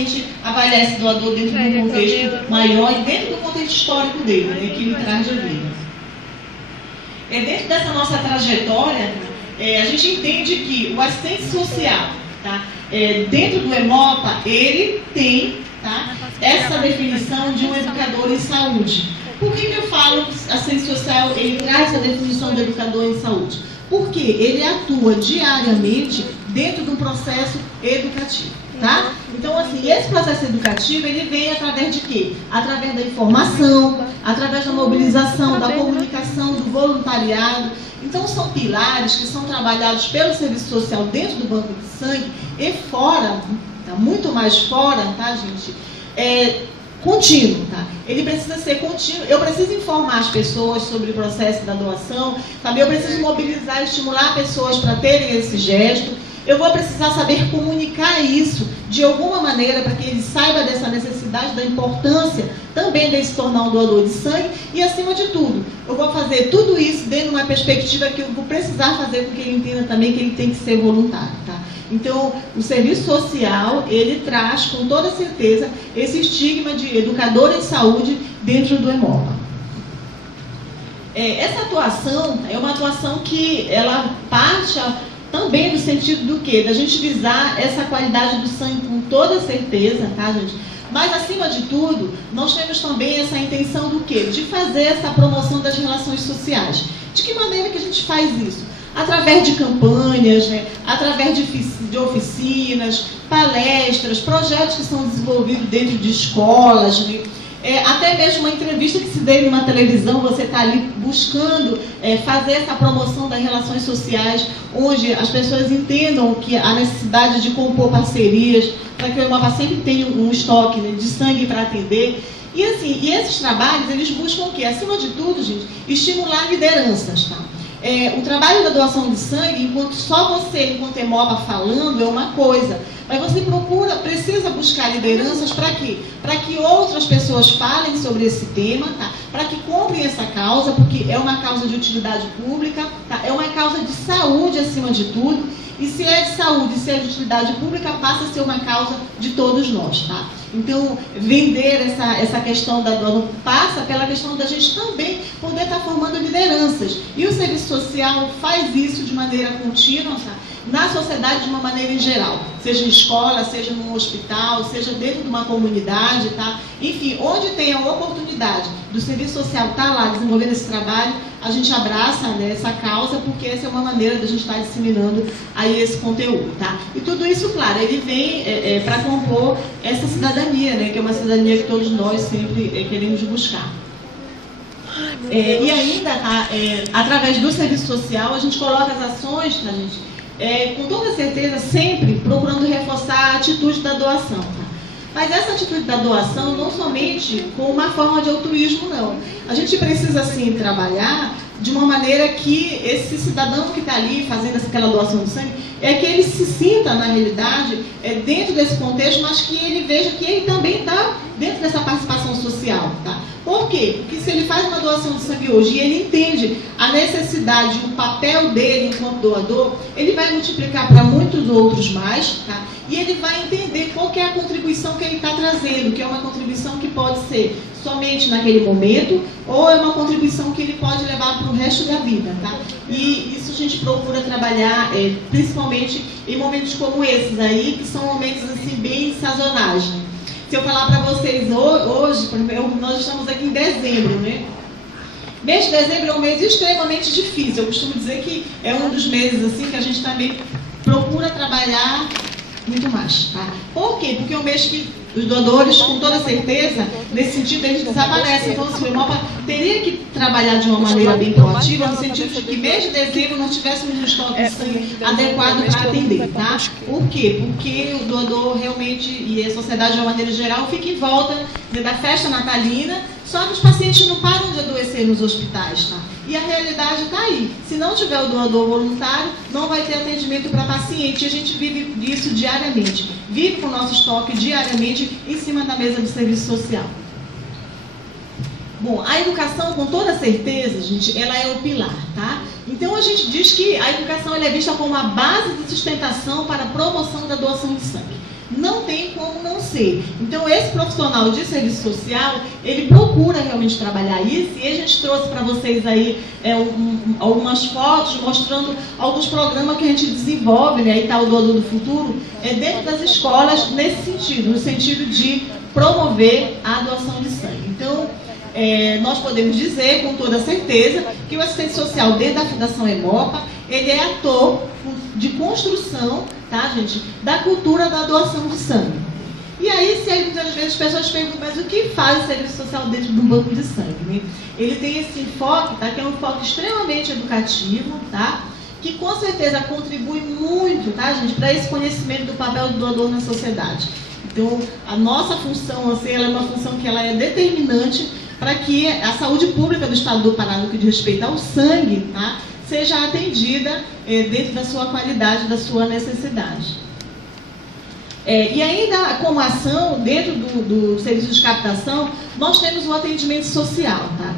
realmente avaliar esse doador dentro de um contexto maior e dentro do contexto histórico dele, né, que ele traz de vida. Dentro dessa nossa trajetória, a gente entende que o assistente social, tá, dentro do EMOPA, ele tem, tá, essa definição de um educador em saúde. Por que eu falo que assistente social ele traz a definição de educador em saúde? Porque ele atua diariamente dentro de um processo educativo, tá? Então, assim, esse processo educativo, ele vem através de quê? Através da informação, através da mobilização, da comunicação, do voluntariado. Então, são pilares que são trabalhados pelo serviço social dentro do banco de sangue e fora, tá? Muito mais fora, tá, gente? Contínuo, tá? Ele precisa ser contínuo. Eu preciso informar as pessoas sobre o processo da doação, sabe? Eu preciso mobilizar e estimular pessoas para terem esse gesto. Eu vou precisar saber comunicar isso de alguma maneira para que ele saiba dessa necessidade, da importância também de se tornar um doador de sangue e, acima de tudo, eu vou fazer tudo isso dentro de uma perspectiva que eu vou precisar fazer com que ele entenda também que ele tem que ser voluntário, tá? Então, o serviço social, ele traz, com toda certeza, esse estigma de educador em saúde dentro do EMOPA. Essa atuação é uma atuação que ela parte também no sentido do quê? Da gente visar essa qualidade do sangue com toda certeza, tá, gente? Mas, acima de tudo, nós temos também essa intenção do quê? De fazer essa promoção das relações sociais. De que maneira que a gente faz isso? Através de campanhas, né? Através de oficinas, palestras, projetos que são desenvolvidos dentro de escolas, né? Até mesmo uma entrevista que se dê numa televisão, você está ali buscando fazer essa promoção das relações sociais, onde as pessoas entendam que a necessidade de compor parcerias, para que o EMOPA sempre tenha um estoque, né, de sangue para atender. E assim, esses trabalhos, eles buscam o quê? Acima de tudo, gente, estimular lideranças, tá? O trabalho da doação de sangue, enquanto só você, enquanto EMOPA falando, é uma coisa. Mas você precisa buscar lideranças para quê? Para que outras pessoas falem sobre esse tema, tá? Para que comprem essa causa, porque é uma causa de utilidade pública, tá? É uma causa de saúde acima de tudo. E se é de saúde, se é de utilidade pública, passa a ser uma causa de todos nós, tá? Então, vender essa questão da doação passa pela questão da gente também poder estar formando lideranças. E o serviço social faz isso de maneira contínua, tá? Na sociedade de uma maneira em geral, seja em escola, seja num hospital, seja dentro de uma comunidade, tá? Enfim, onde tem a oportunidade do serviço social estar lá desenvolvendo esse trabalho, a gente abraça, né, essa causa, porque essa é uma maneira da gente estar disseminando aí esse conteúdo, tá? E tudo isso, claro, ele vem para compor essa cidadania, né, que é uma cidadania que todos nós sempre queremos buscar. E ainda, tá, através do serviço social, a gente coloca as ações, tá, gente? Com toda certeza, sempre procurando reforçar a atitude da doação. Tá? Mas essa atitude da doação não somente com uma forma de altruísmo, não. A gente precisa, sim, trabalhar de uma maneira que esse cidadão que está ali fazendo aquela doação de sangue, que ele se sinta, na realidade, dentro desse contexto, mas que ele veja que ele também está dentro dessa participação social. Tá? Por quê? Porque se ele faz uma doação de sangue hoje e ele entende a necessidade, o papel dele enquanto doador, ele vai multiplicar para muitos outros mais, tá? E ele vai entender qual que é a contribuição que ele está trazendo, que é uma contribuição que pode ser somente naquele momento, ou é uma contribuição que ele pode levar para o resto da vida, tá? E isso a gente procura trabalhar, principalmente em momentos como esses aí, que são momentos assim bem sazonais, né? Se eu falar para vocês hoje, nós estamos aqui em dezembro, né? Mês de dezembro é um mês extremamente difícil. Eu costumo dizer que é um dos meses assim que a gente também procura trabalhar muito mais, tá? Por quê? Porque é um mês que os doadores, com toda certeza, nesse sentido, eles desaparecem. Então, assim, o EMOPA teria que trabalhar de uma maneira bem proativa, no sentido de que, mês de dezembro, nós tivéssemos um estoque de sangue adequado para atender, tá? Por quê? Porque o doador realmente, e a sociedade de uma maneira geral, fica em volta da festa natalina, só que os pacientes não param de adoecer nos hospitais, tá? E a realidade está aí. Se não tiver o doador voluntário, não vai ter atendimento para paciente. E a gente vive disso diariamente. Vive com o nosso estoque diariamente em cima da mesa do serviço social. Bom, a educação, com toda certeza, gente, ela é o pilar, tá? Então, a gente diz que a educação ela é vista como a base de sustentação para a promoção da doação de sangue. não tem como não ser. Então, esse profissional de serviço social, ele procura realmente trabalhar isso, e a gente trouxe para vocês aí algumas fotos mostrando alguns programas que a gente desenvolve, né, e tal, do Doador do Futuro, dentro das escolas, nesse sentido, no sentido de promover a doação de sangue. Então, nós podemos dizer com toda certeza que o assistente social dentro da Fundação Hemopa, ele é ator de construção, tá, gente, da cultura da doação de sangue. E aí, muitas vezes as pessoas perguntam, mas o que faz o serviço social dentro do banco de sangue, né? Ele tem esse enfoque, tá, que é um enfoque extremamente educativo, tá, que com certeza contribui muito, tá, gente, para esse conhecimento do papel do doador na sociedade. Então, a nossa função, assim, ela é uma função que ela é determinante para que a saúde pública do Estado do Pará, no que diz respeito ao sangue, tá, seja atendida dentro da sua qualidade, da sua necessidade. E ainda como ação, dentro do serviço de captação, nós temos o atendimento social. Tá?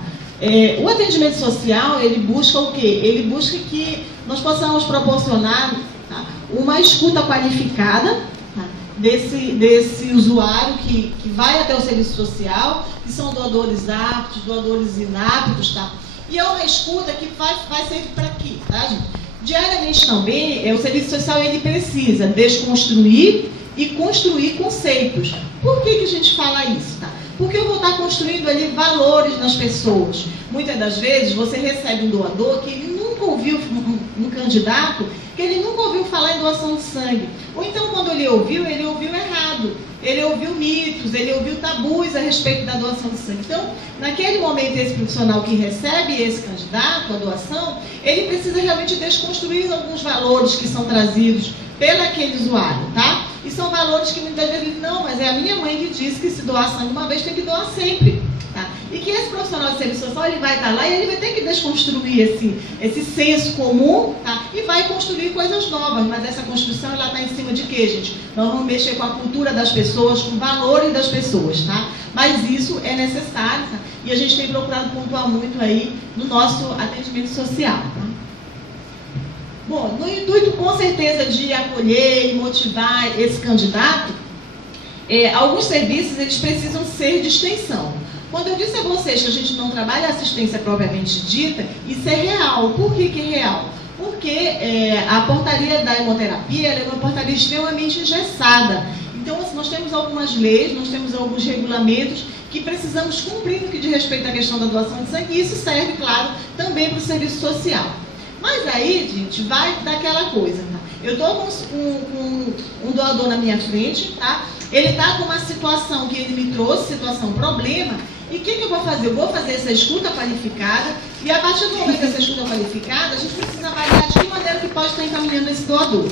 O atendimento social, ele busca o quê? Ele busca que nós possamos proporcionar, tá, uma escuta qualificada, tá, desse usuário que vai até o serviço social, que são doadores aptos, doadores inaptos, tá? E é uma escuta que vai ser para quê? Tá, gente? Diariamente também, o serviço social ele precisa desconstruir e construir conceitos. Por que a gente fala isso? Tá? Porque eu vou estar construindo ali valores nas pessoas. Muitas das vezes você recebe um doador que ele nunca ouviu, um candidato, que ele nunca ouviu falar em doação de sangue. Ou então, quando ele ouviu errado. Ele ouviu mitos, ele ouviu tabus a respeito da doação de sangue. Então, naquele momento, esse profissional que recebe esse candidato à doação, ele precisa realmente desconstruir alguns valores que são trazidos pelo aquele usuário, tá? E são valores que muitas vezes ele, não, mas é a minha mãe que disse que se doar sangue uma vez tem que doar sempre, tá? E que esse profissional de serviço social, ele vai estar lá e ele vai ter que desconstruir esse senso comum, tá? E vai construir coisas novas, mas essa construção, ela está em cima de quê, gente? Nós vamos mexer com a cultura das pessoas, com o valor das pessoas, tá? Mas isso é necessário, tá? E a gente tem procurado pontuar muito aí no nosso atendimento social, tá? Bom, no intuito, com certeza, de acolher e motivar esse candidato, alguns serviços, eles precisam ser de extensão. Quando eu disse a vocês que a gente não trabalha assistência propriamente dita, isso é real. Por que é real? Porque a portaria da hemoterapia é uma portaria extremamente engessada. Então, assim, nós temos algumas leis, nós temos alguns regulamentos que precisamos cumprir no que diz respeito à questão da doação de sangue, e isso serve, claro, também para o serviço social. Mas aí, gente, vai daquela coisa, tá? Eu estou com um doador na minha frente, tá? Ele está com uma situação que ele me trouxe, problema, e o que eu vou fazer? Eu vou fazer essa escuta qualificada, e a partir do momento dessa escuta qualificada, a gente precisa avaliar de que maneira que pode estar encaminhando esse doador.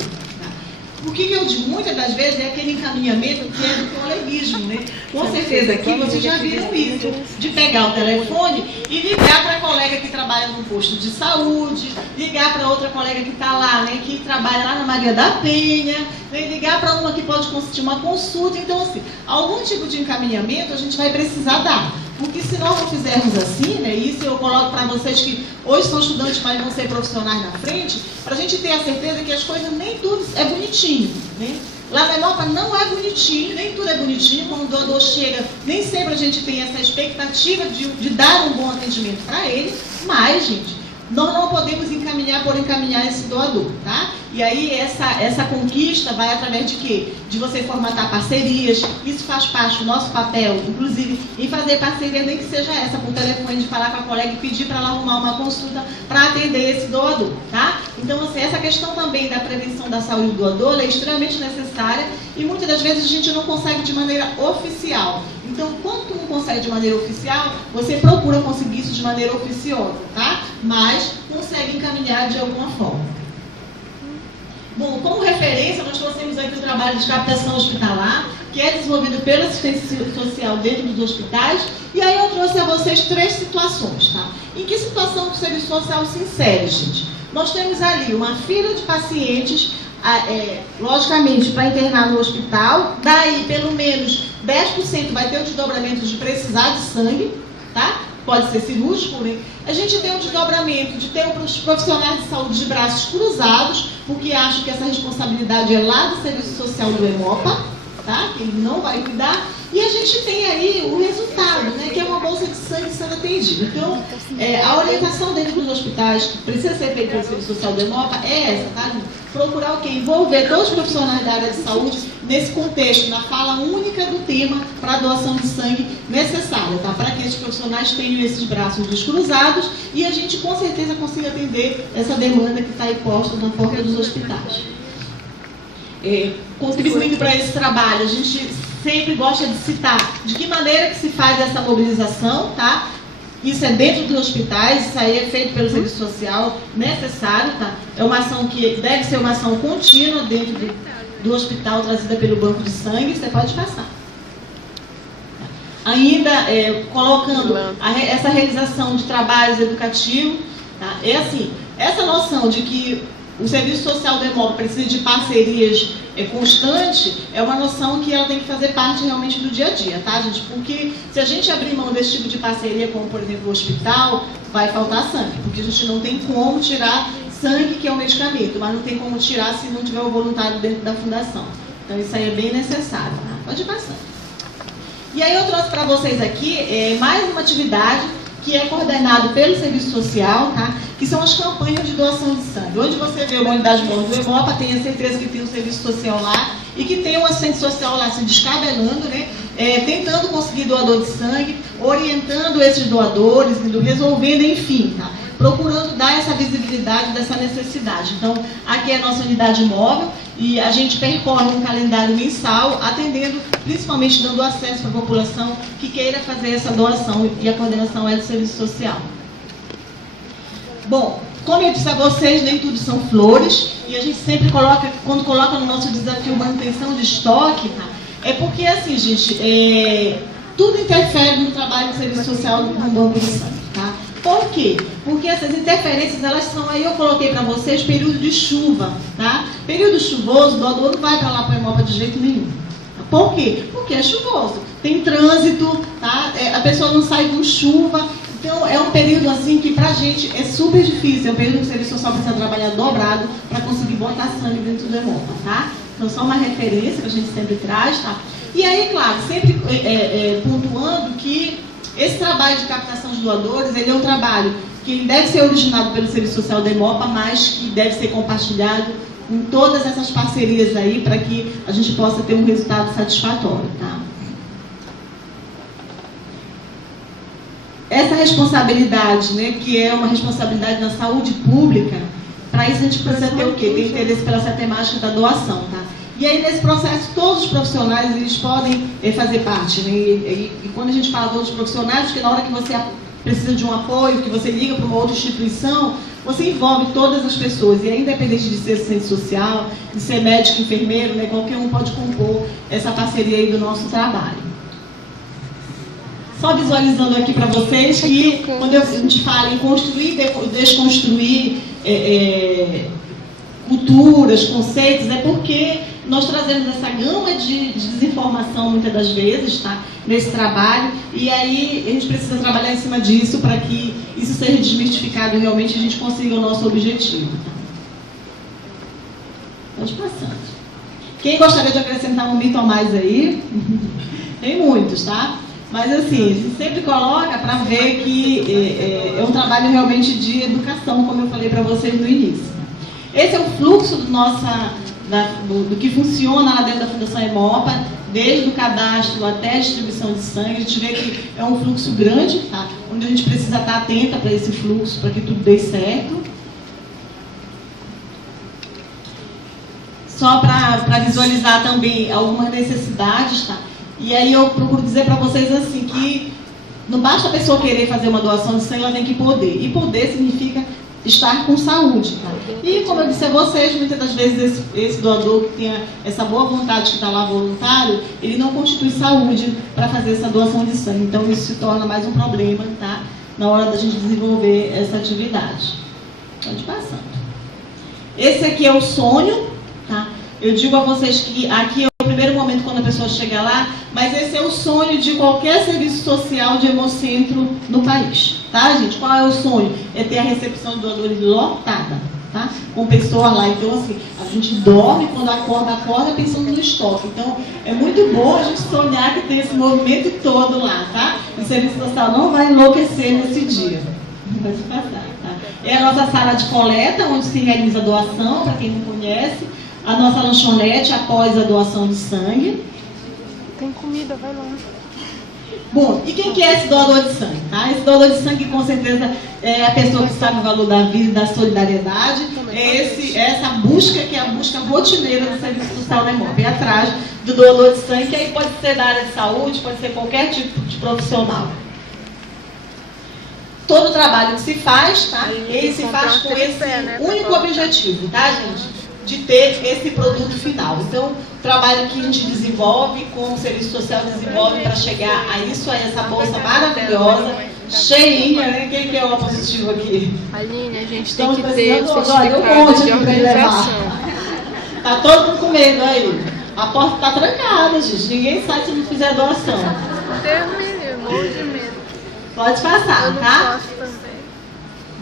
O que eu digo muitas das vezes é aquele encaminhamento que é do coleguismo, né? Com certeza aqui vocês já viram isso, de pegar o telefone e ligar para a colega que trabalha no posto de saúde, ligar para outra colega que está lá, né, que trabalha lá na Maria da Penha, né, ligar para uma que pode consistir uma consulta. Então, assim, algum tipo de encaminhamento a gente vai precisar dar. Porque se nós não fizermos assim, né, isso eu coloco para vocês que hoje são estudantes, mas vão ser profissionais na frente, para a gente ter a certeza que as coisas nem tudo é bonitinho, né? Lá na Hemopa não é bonitinho, nem tudo é bonitinho. Quando o doador chega, nem sempre a gente tem essa expectativa de dar um bom atendimento para ele, mas, gente, nós não podemos encaminhar por encaminhar esse doador, tá? E aí essa conquista vai através de quê? De você formatar parcerias. Isso faz parte do nosso papel, inclusive, em fazer parceria, nem que seja essa, por telefone, de falar com a colega e pedir para ela arrumar uma consulta para atender esse doador, tá? Então, assim, essa questão também da prevenção da saúde do doador é extremamente necessária e muitas das vezes a gente não consegue de maneira oficial. Então, quando tu não consegue de maneira oficial, você procura conseguir isso de maneira oficiosa, tá? Mas consegue encaminhar de alguma forma. Bom, como referência, nós trouxemos aqui o trabalho de captação hospitalar, que é desenvolvido pela assistência social dentro dos hospitais, e aí eu trouxe a vocês 3 situações, tá? Em que situação o serviço social se insere, gente? Nós temos ali uma fila de pacientes, logicamente, para internar no hospital, daí pelo menos 10% vai ter o desdobramento de precisar de sangue, tá? Pode ser cirúrgico, né? A gente tem um desdobramento de ter os profissionais de saúde de braços cruzados, porque acham que essa responsabilidade é lá do serviço social do Hemopa, tá? Que ele não vai cuidar. E a gente tem aí o resultado, né? Que é uma bolsa de sangue sendo atendida. Então, a orientação dentro dos hospitais, que precisa ser feita pelo Serviço Social do EMOPA, é essa, tá? Procurar o quê? Envolver todos os profissionais da área de saúde nesse contexto, na fala única do tema para a doação de sangue necessária, tá? Para que esses profissionais tenham esses braços descruzados e a gente com certeza consiga atender essa demanda que está aí posta na porta dos hospitais. Contribuindo para esse trabalho, a gente sempre gosta de citar de que maneira que se faz essa mobilização, tá? Isso é dentro dos hospitais, isso aí é feito pelo serviço social necessário, tá? É uma ação que deve ser uma ação contínua dentro do hospital, trazida pelo banco de sangue. Você pode passar. Ainda colocando essa realização de trabalhos educativos, tá? É assim, essa noção de que o Serviço Social do EMOPA precisa de parcerias constantes, é uma noção que ela tem que fazer parte realmente do dia a dia, tá, gente? Porque se a gente abrir mão desse tipo de parceria, como por exemplo o hospital, vai faltar sangue, porque a gente não tem como tirar sangue, que é um medicamento, mas não tem como tirar se não tiver o voluntário dentro da fundação. Então isso aí é bem necessário, tá? Pode ir passando. E aí eu trouxe para vocês aqui mais uma atividade que é coordenado pelo Serviço Social, tá? Que são as campanhas de doação de sangue. Onde você vê uma unidade móvel do EMOPA, tenha certeza que tem um Serviço Social lá e que tem um assistente social lá se descabelando, né? Tentando conseguir doador de sangue, orientando esses doadores, resolvendo, enfim, tá? Procurando dar essa visibilidade dessa necessidade. Então, aqui é a nossa unidade móvel e a gente percorre um calendário mensal, atendendo, principalmente dando acesso à população que queira fazer essa doação, e a coordenação é do Serviço Social. Bom, como eu disse a vocês, nem tudo são flores, e a gente sempre coloca, quando coloca no nosso desafio manutenção de estoque, tá? É porque, assim, gente, tudo interfere no trabalho do Serviço Social no banco de sangue, tá? Por quê? Porque essas interferências, elas são, aí eu coloquei para vocês, período de chuva, tá? Período chuvoso, o doador não vai para lá para a EMOPA de jeito nenhum. Por quê? Porque é chuvoso, tem trânsito, tá? A pessoa não sai com chuva, então é um período assim que pra gente é super difícil, é um período que o Serviço Social precisa trabalhar dobrado para conseguir botar sangue dentro do EMOPA, tá? Então só uma referência que a gente sempre traz, tá? E aí, claro, sempre pontuando que esse trabalho de captação de doadores, ele é um trabalho que ele deve ser originado pelo Serviço Social da EMOPA, mas que deve ser compartilhado com todas essas parcerias aí, para que a gente possa ter um resultado satisfatório, tá? Essa responsabilidade, né, que é uma responsabilidade na saúde pública, para isso a gente precisa ter o quê? Ter interesse pela essa temática da doação, tá? E aí, nesse processo, todos os profissionais, eles podem fazer parte, né? E quando a gente fala todos os profissionais, porque na hora que você precisa de um apoio, que você liga para uma outra instituição, você envolve todas as pessoas. E é independente de ser assistente social, de ser médico, enfermeiro, né? Qualquer um pode compor essa parceria aí do nosso trabalho. Só visualizando aqui para vocês que, quando a gente fala em construir e desconstruir culturas, conceitos, é porque nós trazemos essa gama de desinformação muitas das vezes, tá? Nesse trabalho, e aí a gente precisa trabalhar em cima disso para que isso seja desmistificado e realmente a gente consiga o nosso objetivo. Tá? Vamos passando. Quem gostaria de acrescentar um mito a mais aí? Tem muitos, tá? Mas assim, a gente sempre coloca para ver que é um trabalho realmente de educação, como eu falei para vocês no início. Esse é o fluxo do que funciona lá dentro da Fundação EMOPA, desde o cadastro até a distribuição de sangue. A gente vê que é um fluxo grande, tá? Onde a gente precisa estar atenta para esse fluxo, para que tudo dê certo. Só para visualizar também algumas necessidades, tá? E aí eu procuro dizer para vocês assim, que não basta a pessoa querer fazer uma doação de sangue, ela tem que poder. E poder significa estar com saúde, tá? E como eu disse a vocês, muitas das vezes esse doador que tem essa boa vontade que está lá voluntário, ele não constitui saúde para fazer essa doação de sangue. Então isso se torna mais um problema, tá? Na hora da gente desenvolver essa atividade. Pode passando. Esse aqui é o sonho, tá? Eu digo a vocês que aqui é o primeiro momento quando a pessoa chega lá, mas esse é o sonho de qualquer serviço social de hemocentro no país, tá, gente? Qual é o sonho? É ter a recepção de doadores lotada, tá? Com pessoas lá. Então, assim, a gente dorme, quando acorda pensando no estoque. Então, é muito bom a gente sonhar que tem esse movimento todo lá, tá? O serviço social não vai enlouquecer nesse dia. Vai se passar, tá? É a nossa sala de coleta, onde se realiza a doação, para quem não conhece. A nossa lanchonete após a doação de sangue. Tem comida, vai lá. Bom, e quem que é esse doador de sangue? Tá? Esse doador de sangue, com certeza, é a pessoa que sabe o valor da vida, da solidariedade. É essa busca, que é a busca rotineira do Serviço Social da EMOP, atrás do doador de sangue, que aí pode ser da área de saúde, pode ser qualquer tipo de profissional. Todo o trabalho que se faz, tá? Ele se faz com esse único objetivo, tá, gente? De ter esse produto final. Então, o trabalho que a gente desenvolve, com o Serviço Social desenvolve para chegar a isso, a essa bolsa maravilhosa, cheinha, né? Quem que é o positivo aqui? Aline, a gente Estamos tem que ter o certificado de organização. Tá todo mundo com medo aí. A porta está trancada, gente. Ninguém sai se não fizer doação. Termine, morro de medo. Pode passar, Eu não tá? posso também.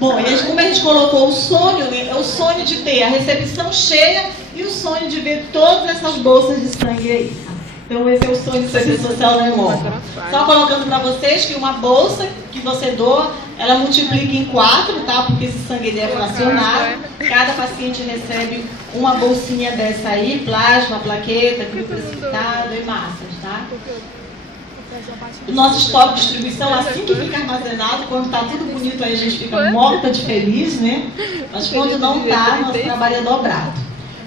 Bom, como a gente colocou o sonho, né, é o sonho de ter a recepção cheia e o sonho de ver todas essas bolsas de sangue aí. Então esse é o sonho do Serviço Social da EMOP. Só colocando para vocês que uma bolsa que você doa, ela multiplica em 4, tá? Porque esse sangue ele é fracionado. Cada paciente recebe uma bolsinha dessa aí, plasma, plaqueta, grupo precipitado e massas, tá? O nosso estoque de distribuição, assim que fica armazenado, quando está tudo bonito aí a gente fica morta de feliz, né? Mas quando não está, nosso trabalho é dobrado.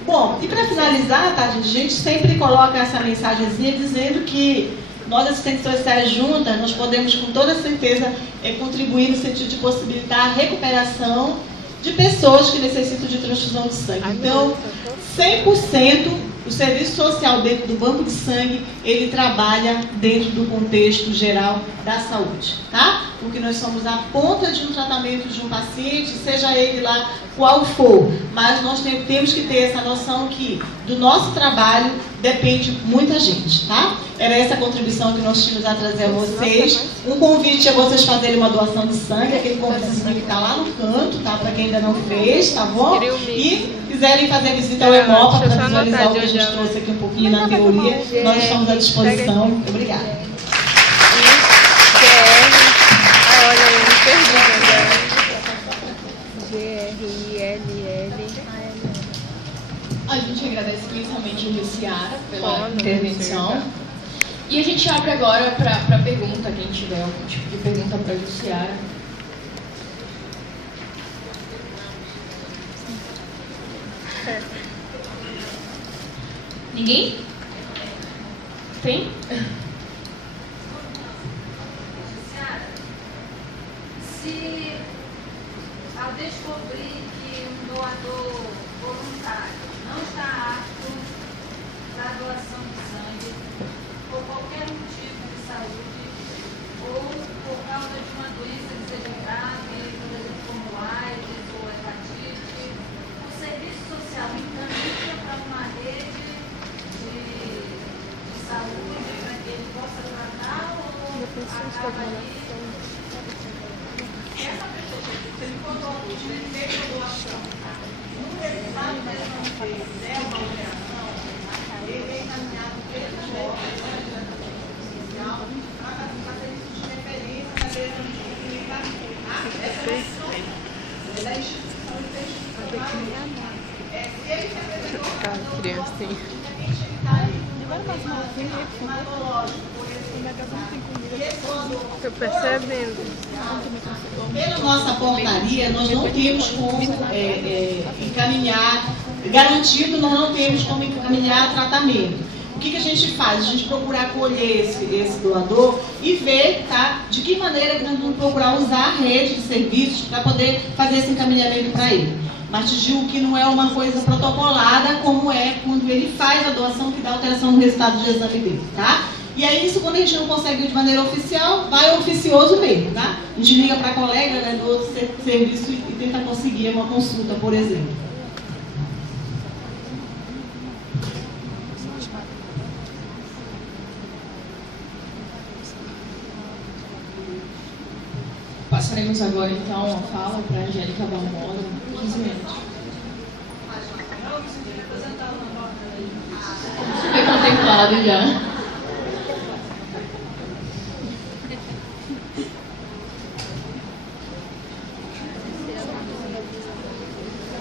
Bom, e para finalizar, tá, gente? A gente sempre coloca essa mensagenzinha dizendo que nós, assistentes sociais juntas, nós podemos com toda certeza contribuir no sentido de possibilitar a recuperação de pessoas que necessitam de transfusão de sangue. Então, 100% o serviço social dentro do banco de sangue, ele trabalha dentro do contexto geral da saúde, tá? Porque nós somos a ponta de um tratamento de um paciente, seja ele lá qual for, mas nós temos que ter essa noção que do nosso trabalho depende muita gente, tá? Era essa a contribuição que nós tínhamos a trazer a vocês. Um convite a vocês fazerem uma doação de sangue, aquele convitezinho que está lá no canto, tá? Para quem ainda não fez, tá bom? E quiserem fazer visita ao EMOPA para visualizar o que a gente trouxe aqui um pouquinho na teoria, nós estamos à disposição. Obrigada. Olha, eu me perdi agora. GRILL. A gente agradece imensamente o Luciara pela intervenção. E a gente abre agora para pergunta, quem tiver algum tipo de pergunta para a Luciara. Ninguém? Tem? Se ao descobrir que um doador voluntário não está apto para a doação de sangue, por qualquer motivo de saúde, ou por causa de uma doença que seja grave, por exemplo, como AIDS ou hepatite, o serviço social encaminha para uma rede de saúde para que ele possa tratar ou acaba ali. Essa pessoa que ele botou a luz, ele fez a doação, no resultado dessa fizer uma operação, ele é encaminhado pelo social para fazer isso de referência na mesa de comunicação. Essa é da instituição e da instituição. Se ele representou a criancinha, ele está ali no hematológico, por exemplo. Estou percebendo. Pela nossa portaria, nós não temos como encaminhar, garantido, nós não temos como encaminhar tratamento. O que a gente faz? A gente procura acolher esse doador e ver, tá, de que maneira que nós vamos procurar usar a rede de serviços para poder fazer esse encaminhamento para ele. Mas te digo que não é uma coisa protocolada como é quando ele faz a doação que dá alteração no resultado de exame dele, tá? E aí, isso quando a gente não consegue de maneira oficial, vai oficioso mesmo, tá? A gente liga para a colega, né, do outro serviço e tenta conseguir uma consulta, por exemplo. Passaremos agora, então, a fala para a Angélica Balmoda, 15 minutos. passado já.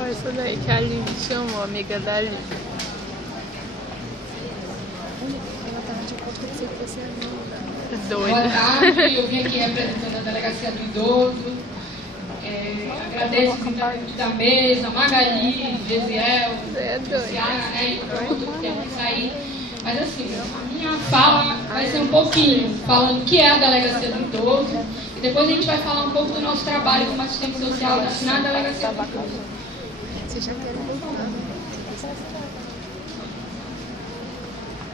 Olha essa daí que a Liv chamou, amiga da Liv. Boa Doida. tarde, eu vim aqui representando a Delegacia do Idoso. Agradeço os integrantes da mesa, Magali, Gesiel, Luciana, né, e o outro que temos aí. Mas assim, a minha fala vai ser um pouquinho falando o que é a Delegacia do Idoso e depois a gente vai falar um pouco do nosso trabalho como assistente social na Delegacia do Idoso.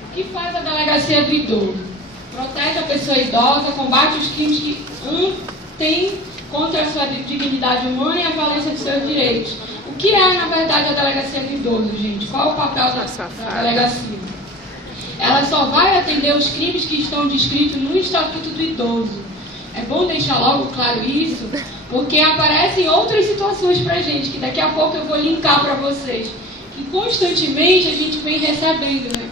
O que faz a Delegacia do Idoso? Protege a pessoa idosa, combate os crimes que têm contra a sua dignidade humana e a violência de seus direitos. O que é, na verdade, a Delegacia do Idoso, gente? Qual é o papel da delegacia? Ela só vai atender os crimes que estão descritos no Estatuto do Idoso. É bom deixar logo claro isso, porque aparecem outras situações pra gente, que daqui a pouco eu vou linkar para vocês, que constantemente a gente vem recebendo, né?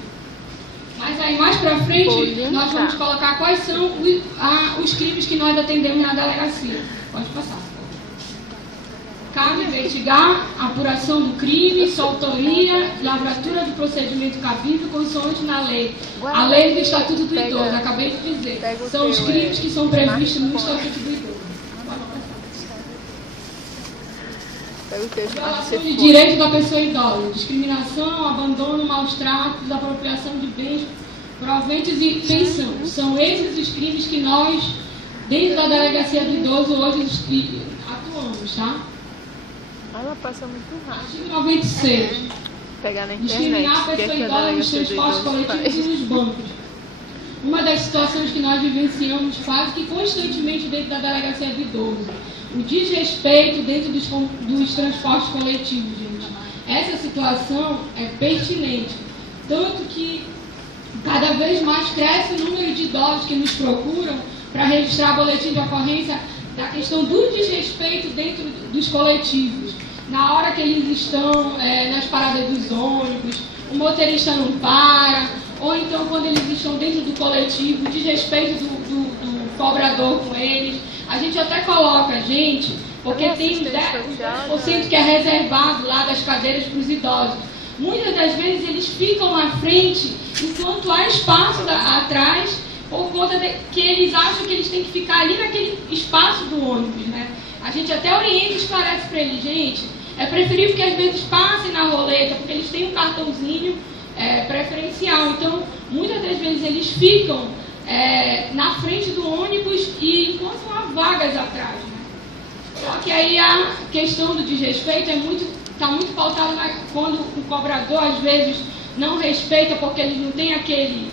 Mas aí mais pra frente nós vamos colocar quais são os crimes que nós atendemos na delegacia. Pode passar. Cabe investigar a apuração do crime, sua autoria, lavratura de procedimento cabível consoante na lei. A lei do Estatuto do Idoso, acabei de dizer. São os crimes que são previstos no Estatuto do Idoso. Violação de direito da pessoa idosa, discriminação, abandono, maus tratos, apropriação de bens, proventos e pensão. São esses os crimes que nós, dentro da Delegacia do Idoso, hoje atuamos, tá? Ela passa muito rápido. Artigo 96. Pegar na internet. Discriminar a pessoa idosa nos transportes coletivos e nos bancos. Uma das situações que nós vivenciamos quase que constantemente dentro da Delegacia do Idoso. O desrespeito dentro dos transportes coletivos, gente. Essa situação é pertinente. Tanto que cada vez mais cresce o número de idosos que nos procuram para registrar boletim de ocorrência da questão do desrespeito dentro dos coletivos. Na hora que eles estão nas paradas dos ônibus, o motorista não para, ou então quando eles estão dentro do coletivo, o desrespeito do cobrador com eles. A gente até coloca, gente, porque tem 10% que é reservado lá das cadeiras para os idosos. Muitas das vezes eles ficam à frente, enquanto há espaço atrás, por conta de que eles acham que eles têm que ficar ali naquele espaço do ônibus, né? A gente até orienta e esclarece para eles, gente, é preferível que às vezes passem na roleta, porque eles têm um cartãozinho preferencial. Então, muitas das vezes eles ficam na frente do ônibus e enquanto há vagas atrás, né? Só que aí a questão do desrespeito está muito pautada quando o cobrador às vezes não respeita porque eles não têm aquele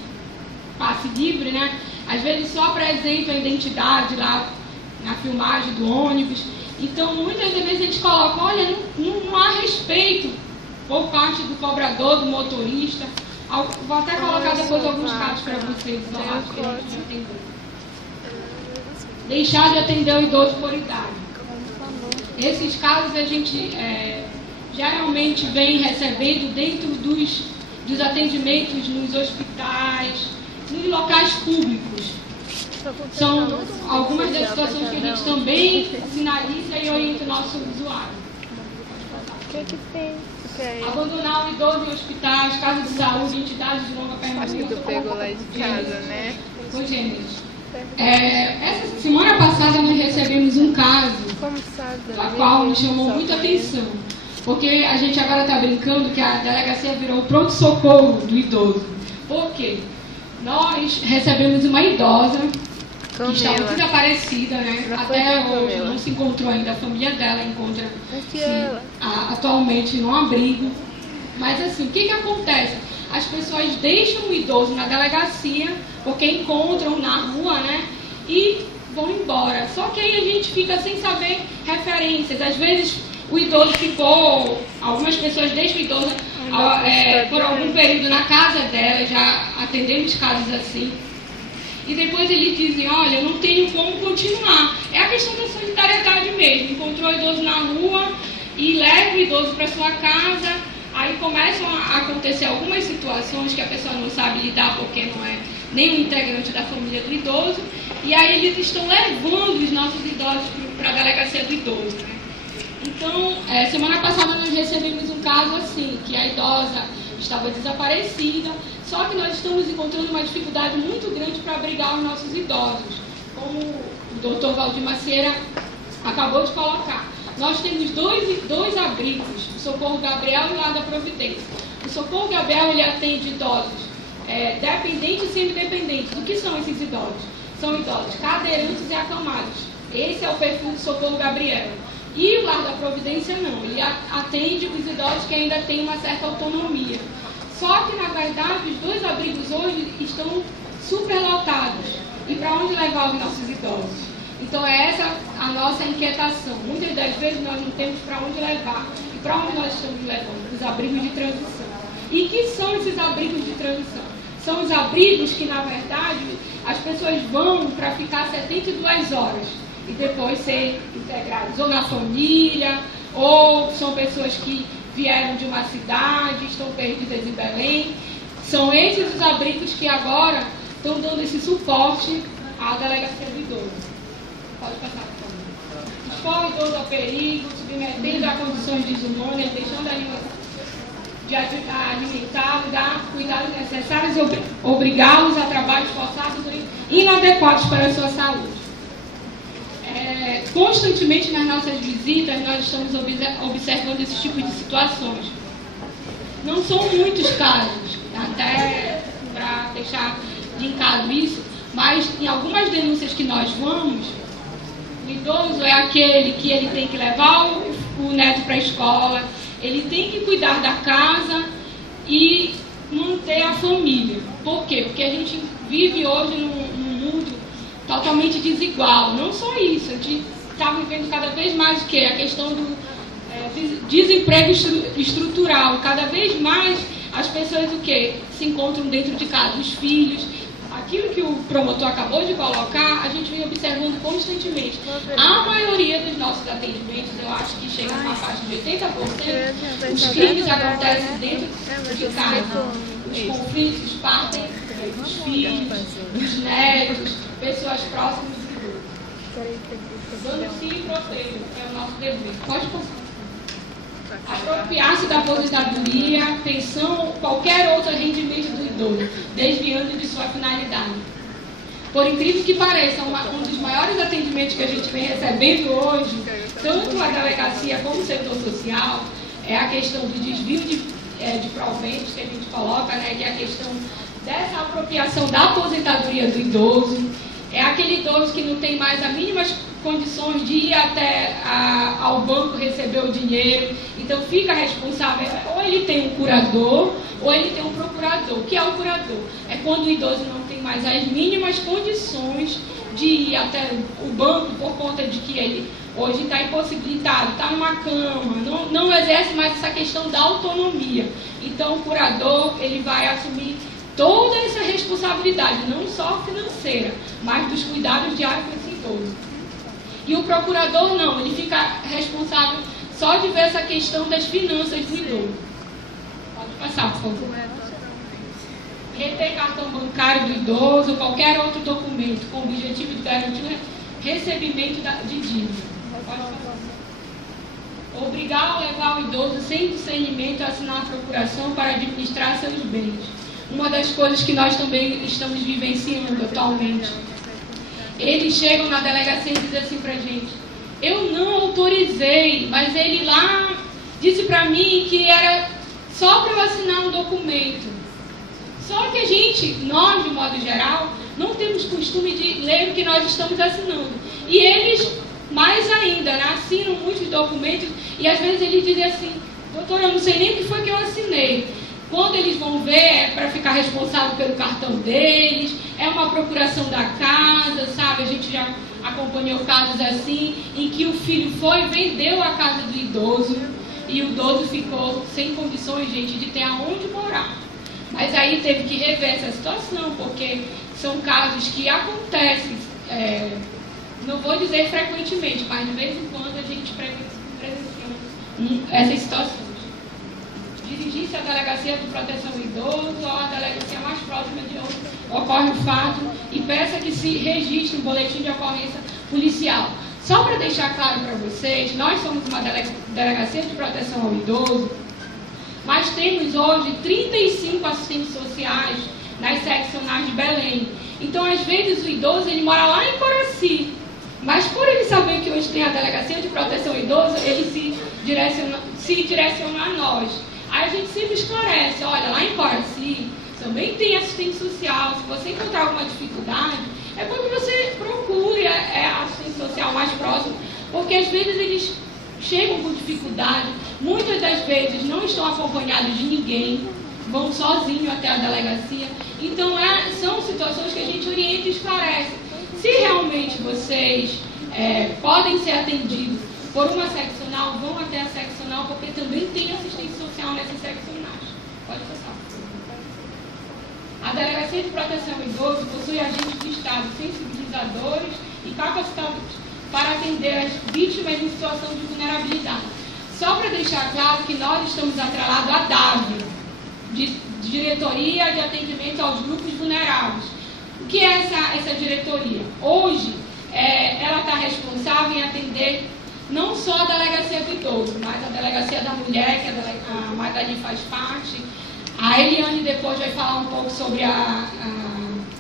passe livre, né? Às vezes só apresentam a identidade lá na filmagem do ônibus. Então muitas vezes eles colocam, olha, não há respeito por parte do cobrador, do motorista. Vou até colocar depois alguns casos para vocês falar que a gente entendeu. Deixar de atender o idoso por idade. Esses casos a gente geralmente vem recebendo dentro dos atendimentos nos hospitais, nos locais públicos. São algumas das situações que a gente também sinaliza e orienta o nosso usuário. O que é que tem? Abandonar o idoso em hospitais, casas de saúde, entidades de longa Acho que permanência. tu pegou lá de casa, né? Congêneres. Essa semana passada nós recebemos um caso Como sabe? a qual nos chamou muita atenção. Porque a gente agora está brincando que a delegacia virou o pronto-socorro do idoso. Por quê? Nós recebemos uma idosa que estava desaparecida, né? Até hoje não se encontrou ainda. A família dela encontra-se atualmente num abrigo. Mas assim, o que acontece? As pessoas deixam o idoso na delegacia porque encontram na rua, né? E vão embora. Só que aí a gente fica sem saber referências. Às vezes o idoso ficou, algumas pessoas deixam o idoso por algum período na casa dela, já atendemos casos assim. E depois eles dizem, olha, eu não tenho como continuar. É a questão da solidariedade mesmo. Encontrou o idoso na rua e leva o idoso para sua casa. Aí começam a acontecer algumas situações que a pessoa não sabe lidar porque não é nenhum integrante da família do idoso, e aí eles estão levando os nossos idosos para a delegacia do idoso, né? Então, semana passada nós recebemos um caso assim, que a idosa estava desaparecida, só que nós estamos encontrando uma dificuldade muito grande para abrigar os nossos idosos, como o doutor Valdir Macieira acabou de colocar. Nós temos dois abrigos, o Socorro Gabriel e o Lar da Providência. O Socorro Gabriel, ele atende idosos dependentes e semidependentes. O que são esses idosos? São idosos cadeirantes e acamados. Esse é o perfil do Socorro Gabriel. E o Lar da Providência não, ele atende os idosos que ainda têm uma certa autonomia. Só que, na verdade, os dois abrigos hoje estão superlotados. E para onde levar os nossos idosos? Então, é essa a nossa inquietação. Muitas das vezes nós não temos para onde levar. E para onde nós estamos levando? Os abrigos de transição. E que são esses abrigos de transição? São os abrigos que, na verdade, as pessoas vão para ficar 72 horas e depois ser integrados ou na família, ou são pessoas que vieram de uma cidade, estão perdidas em Belém. São esses os abrigos que agora estão dando esse suporte à delegacia do idoso. Pode passar, por favor. Expor o idoso ao perigo, submetendo a condições desumanas, deixando de alimentá-los, dar cuidados necessários e obrigá-los a trabalhos forçados e inadequados para a sua saúde. Constantemente nas nossas visitas nós estamos observando esse tipo de situações. Não são muitos casos, até para deixar linkado isso, mas em algumas denúncias que nós vamos, o idoso é aquele que ele tem que levar o neto para a escola, ele tem que cuidar da casa e manter a família. Por quê? Porque a gente vive hoje num mundo totalmente desigual. Não só isso, a gente está vivendo cada vez mais o quê? A questão do desemprego estrutural. Cada vez mais as pessoas o quê? Se encontram dentro de casa, os filhos. Aquilo que o promotor acabou de colocar, a gente vem observando constantemente. A maioria dos nossos atendimentos, eu acho que chega numa faixa de 80%, os crimes acontecem dentro de casa. Os conflitos partem dos filhos, dos netos, pessoas próximas do grupo. Dando-se e proteger, que é o nosso dever. Pode passar. Apropriar-se da aposentadoria, pensão ou qualquer outro rendimento do idoso, desviando de sua finalidade. Por incrível que pareça, um dos maiores atendimentos que a gente vem recebendo hoje, tanto a delegacia como o setor social, é a questão do desvio de proventos que a gente coloca, né, que é a questão dessa apropriação da aposentadoria do idoso. É aquele idoso que não tem mais as mínimas condições de ir até ao banco receber o dinheiro, então fica responsável, ou ele tem um curador, ou ele tem um procurador. O que é o curador? É quando o idoso não tem mais as mínimas condições de ir até o banco por conta de que ele hoje está impossibilitado, está numa cama, não exerce mais essa questão da autonomia. Então o curador, ele vai assumir toda essa responsabilidade, não só financeira, mas dos cuidados diários com esse idoso. E o procurador não, ele fica responsável só de ver essa questão das finanças do idoso. Pode passar, por favor. Reter cartão bancário do idoso ou qualquer outro documento com o objetivo de garantir o recebimento de dívida. Pode passar. Obrigar ou levar o idoso sem discernimento a assinar a procuração para administrar seus bens. Uma das coisas que nós também estamos vivenciando atualmente. Eles chegam na delegacia e dizem assim pra gente: eu não autorizei, mas ele lá disse pra mim que era só para eu assinar um documento. Só que nós de modo geral, não temos costume de ler o que nós estamos assinando. E eles, mais ainda, né, assinam muitos documentos e às vezes eles dizem assim: doutor, eu não sei nem o que foi que eu assinei. Quando eles vão ver, é para ficar responsável pelo cartão deles, é uma procuração da casa, sabe? A gente já acompanhou casos assim, em que o filho foi e vendeu a casa do idoso, e o idoso ficou sem condições, gente, de ter aonde morar. Mas aí teve que rever essa situação, porque são casos que acontecem, não vou dizer frequentemente, mas de vez em quando a gente presencia essas situações. dirigir-se à Delegacia de Proteção ao Idoso ou à delegacia mais próxima de onde ocorre o fato e peça que se registre um boletim de ocorrência policial. Só para deixar claro para vocês, nós somos uma Delegacia de Proteção ao Idoso, mas temos hoje 35 assistentes sociais nas seccionais de Belém. Então, às vezes, o idoso ele mora lá em Coraci, mas por ele saber que hoje tem a Delegacia de Proteção ao Idoso, ele se direciona a nós. Aí a gente sempre esclarece, olha, lá em Coraci também tem assistente social, se você encontrar alguma dificuldade, é bom que você procure a assistente social mais próximo, porque às vezes eles chegam com dificuldade, muitas das vezes não estão acompanhados de ninguém, vão sozinhos até a delegacia. Então, são situações que a gente orienta e esclarece. Se realmente vocês podem ser atendidos por uma seccional, vão até a seccional, porque também tem assistente social nessas seccionais. Pode passar. A Delegacia de Proteção ao Idoso possui agentes de Estado sensibilizadores e capacitados para atender as vítimas em situação de vulnerabilidade. Só para deixar claro que nós estamos atrelados à DAV, de Diretoria de Atendimento aos Grupos Vulneráveis. O que é essa diretoria? Hoje, ela está responsável em atender não só a Delegacia do Idoso, mas a Delegacia da Mulher, que a Magali faz parte. A Eliane depois vai falar um pouco sobre a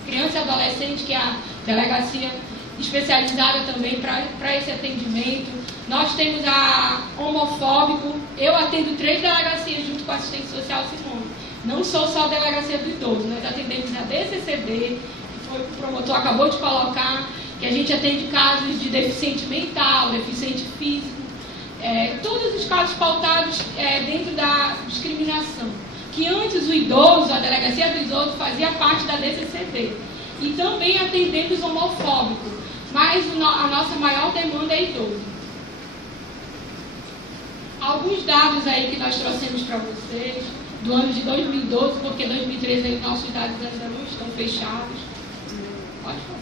criança e adolescente, que é a delegacia especializada também para esse atendimento. Nós temos a homofóbico, eu atendo 3 delegacias junto com a assistente social Simone. Não sou só a delegacia do idoso, nós atendemos a DCCD, que foi o que o promotor acabou de colocar, que a gente atende casos de deficiente mental, deficiente físico, todos os casos pautados dentro da discriminação. Que antes o idoso, a delegacia do idoso fazia parte da DCCD. E também atendemos homofóbico, mas a nossa maior demanda é idoso. Alguns dados aí que nós trouxemos para vocês, do ano de 2012, porque 2013 aí nossos dados ainda não estão fechados. Pode falar.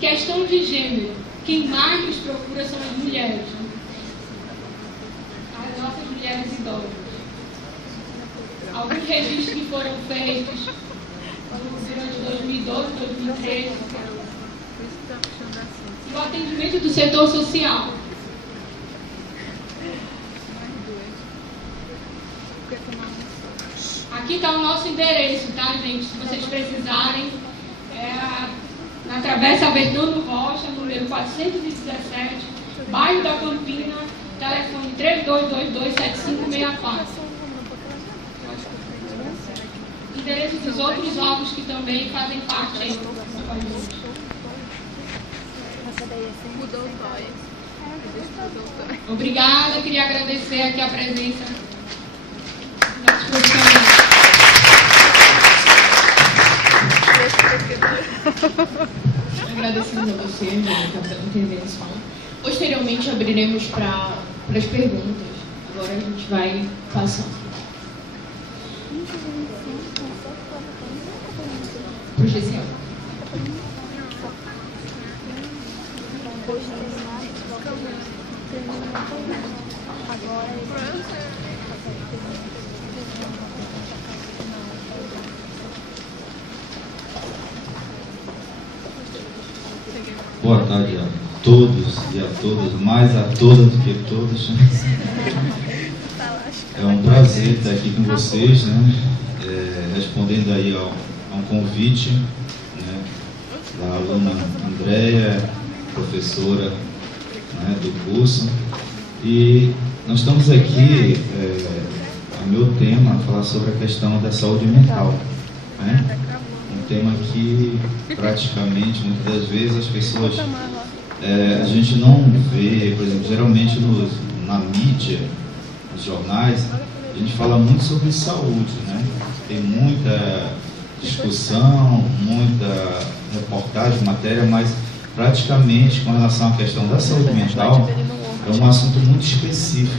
Questão de gênero. Quem mais nos procura são as mulheres. As nossas mulheres idosas. Alguns registros que foram feitos durante 2012, 2013. E o atendimento do setor social. Aqui está o nosso endereço, tá, gente? Se vocês precisarem, na Travessa Bertando Rocha, número 417, bairro da Campina, telefone 3222-7564. Endereço dos outros órgãos que também fazem parte aí. Mudou o toy. Obrigada, queria agradecer aqui a presença dos nossos profissionais. Agradecemos a você, Angélica, pela intervenção. Posteriormente, abriremos para as perguntas. Agora a gente vai passando. Para o GCL. Boa tarde a todos e a todas, mais a todas do que todos. É um prazer estar aqui com vocês, né? Respondendo aí a um convite, né, da aluna Andréia, professora, né, do curso. E nós estamos aqui, o meu tema, falar sobre a questão da saúde mental, né? Um tema que praticamente, muitas das vezes, as pessoas, a gente não vê, por exemplo, geralmente na mídia, nos jornais, a gente fala muito sobre saúde, né? Tem muita discussão, muita reportagem, matéria, mas praticamente com relação à questão da saúde mental, é um assunto muito específico.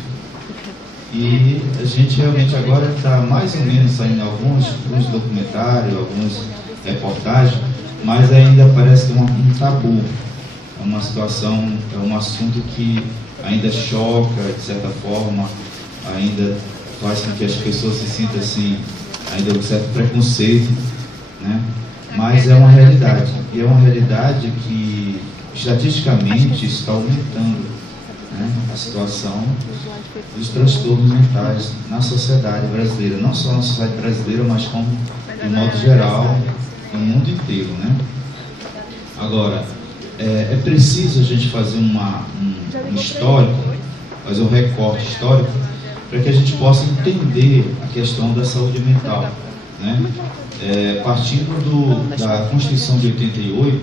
E a gente realmente agora está mais ou menos saindo alguns documentários, algumas reportagens, mas ainda parece que é um tabu. É uma situação, é um assunto que ainda choca, de certa forma, ainda faz com que as pessoas se sintam assim, ainda com certo preconceito, né? Mas é uma realidade, e é uma realidade que estatisticamente está aumentando, né, a situação dos transtornos mentais na sociedade brasileira, não só na sociedade brasileira, mas como de modo geral no mundo inteiro, né? Agora, é preciso a gente fazer um histórico, fazer um recorte histórico, para que a gente possa entender a questão da saúde mental, né? Partindo da Constituição de 88,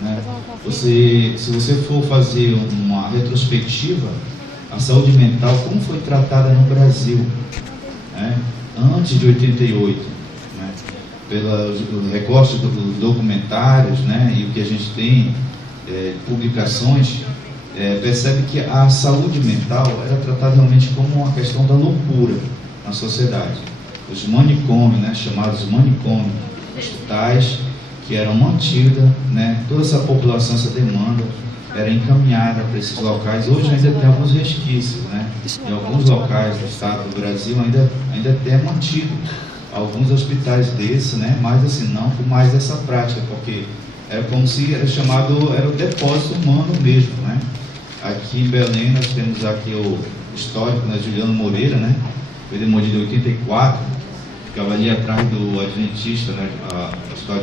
né, se você for fazer uma retrospectiva, a saúde mental, como foi tratada no Brasil, né, antes de 88, né, pelos recortes dos documentários, né, e o que a gente tem, publicações, percebe que a saúde mental era tratada realmente como uma questão da loucura na sociedade. Os manicômios, né, chamados manicômios, hospitais que eram mantidos, né, toda essa população, essa demanda era encaminhada para esses locais. Hoje ainda tem alguns resquícios, né, em alguns locais do estado do Brasil ainda tem mantido alguns hospitais desses, né, mas assim, não com mais essa prática, porque era como se era o depósito humano mesmo, né. Aqui em Belém nós temos aqui o histórico, né, Juliano Moreira, né, foi demolido em 84, ficava ali atrás do Adventista, né, a história